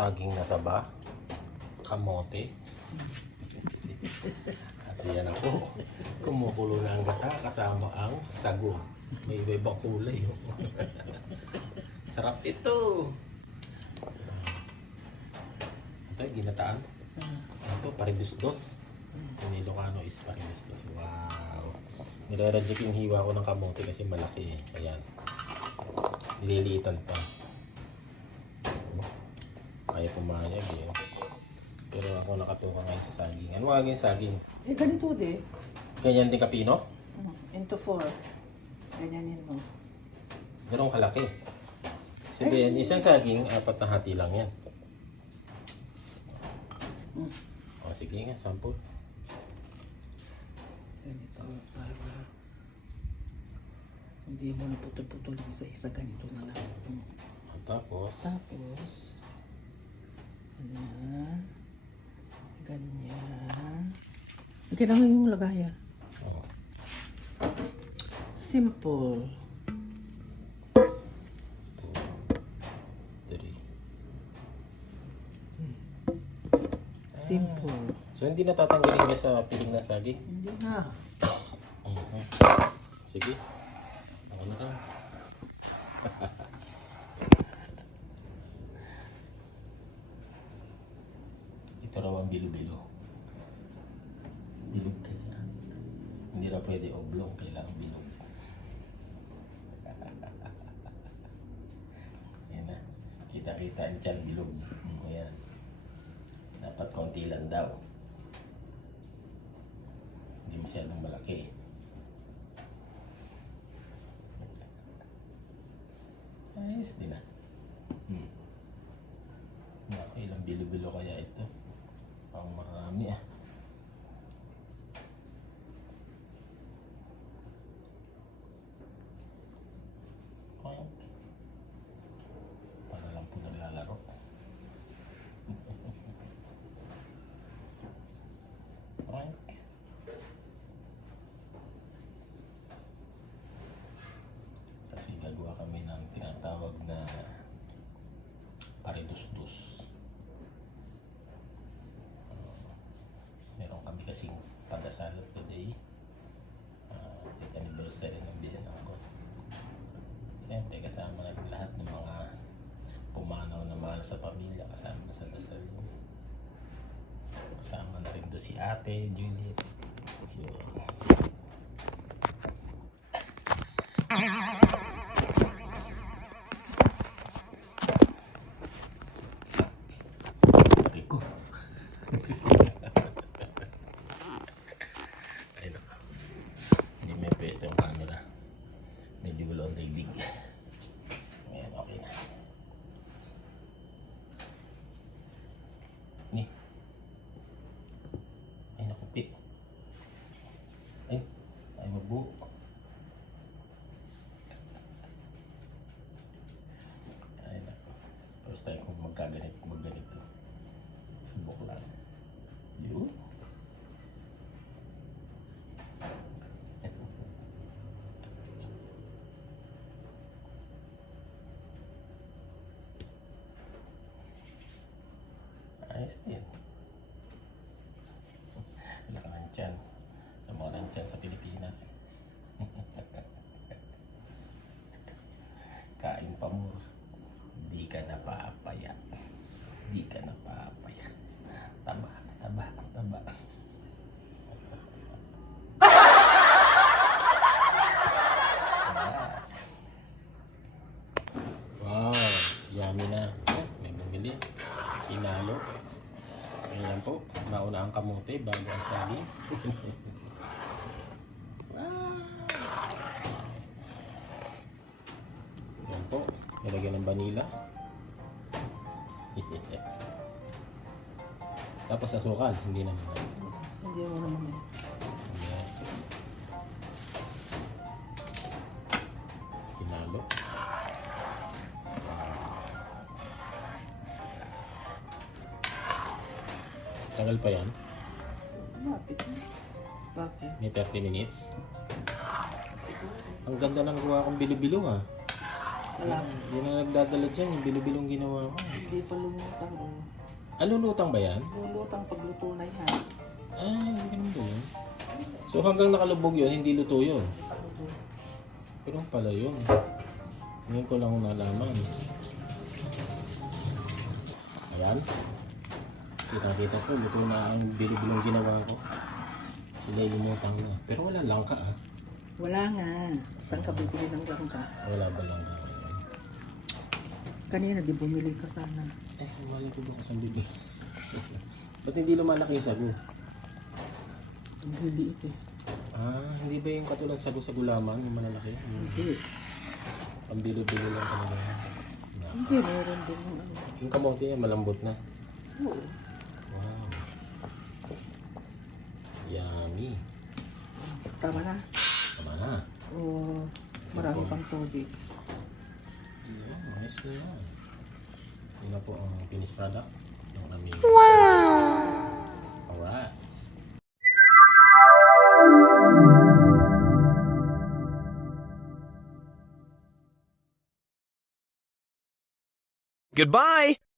saging na saba, kamote. At yan ako, kumukulo na ang gata kasama ang sago. May iba-ibang kulay. Oh. Sarap ito. Ito, ginataan. Ito, paridus-dos. Yung Ilocano is paridus-dos. Wow. Nilaradjik yung hiwa ko ng kamote kasi malaki. Ayan. Nililitan pa. Kaya pumayag eh. Pero ako nakatuka ngayon sa saging. Ano ang saging? Eh, ganito din. Ganyan din kapino? Into 4. Ganyanin mo. Ganun kalaki. Sabihin, isang saging, 4 na hati lang yan. O sige nga, sample. Ganito para hindi mo naputol-putulin sa isa. Ganito na lang. At tapos, Ganyan. Ganyan. Kailangan yung lagayan. oh, Simple. 2, 3. Simple. So hindi natatanggalin niya sa piling na saging? Hindi na. Sige. Ako na lang. Ito raw ang bilo-bilo. Bilog kaya. Hindi na pwede oblong, kailangan bilog. Ayan na. Kita-kita ang tiyan bilog. Ayan. Dapat konti lang daw. Hindi masyadong malaki. Ayos din ah. Naku, ilang bilo-bilo kaya ito. Pang marami ah. Para lang po naglalaro. Prank. Kasi gagawa kami ng tinatawag na paridus-dus. Meron kami kasing padasal today. 8th anniversary ng biyanan ko. Siyempre kasama natin lahat ng mga pumanaw na mahal sa pamilya, kasama na sa dasal. Kasama na rin doon si Ate Juliet. Rico. Ay nako. Hindi may pwesto yung camera. Medyo gulo ang daigdig. Ayan, okay na. Ni. Ay, nakupit. Ay magbuo. Ay, nako. First time kung magganito. Subok lang. Yun. Ayos din. Wala ka ng tiyan. Wala mo ng tiyan sa Pilipinas. Kain pa mo. Di ka na paapaya. Di ka na paapaya. Taba. Wow, yummy na. May bumili. Pinalo. Ayan po, nauna ang kamote bago ang saging. Ayan po, nilagyan ng vanilla. Tapos asukal, hindi naman. Hindi mo naman. Ayan. Pinalo. Tagal pa yan? Lapit na. Bakit? May 30 minutes. Siguro. Ang ganda ng gawa kong bilo-bilo ha. Wala. Yan ang nagdadala dyan, yung bilo-bilong ginawa ko. Hindi pa lumutang. Oh. Alulutang ba yan? Lulutang pagluto na yan. Ah, ganun ba yun? So hanggang nakalubog yun, hindi luto yun. Pero pala yun. Ngayon ko lang nalaman. Ayan. Kita-kita ko, luto na ang bilo-bilong ginawa ko. Sila lumutang na. Pero wala langka ah. Wala nga. Saan ka bibili ng langka? Wala ba langka? Kanina di bumili ka sana. Wala ko ba kasang bibig? Ba't hindi lumalaki yung sago? Ang liliit eh. Ah, hindi ba yung katulad sago sa gulaman, yung malalaki? Hindi. Pambilo-bilo lang talaga. Hindi, meron din yung ano. Yung kamote yan, malambot na. Oo. Wow. Yummy. Tama na. Tama na. O marami pang tubig. Yeah, nice na yan. Yun na po ang finished product ng aming... Wow! Alright. Goodbye.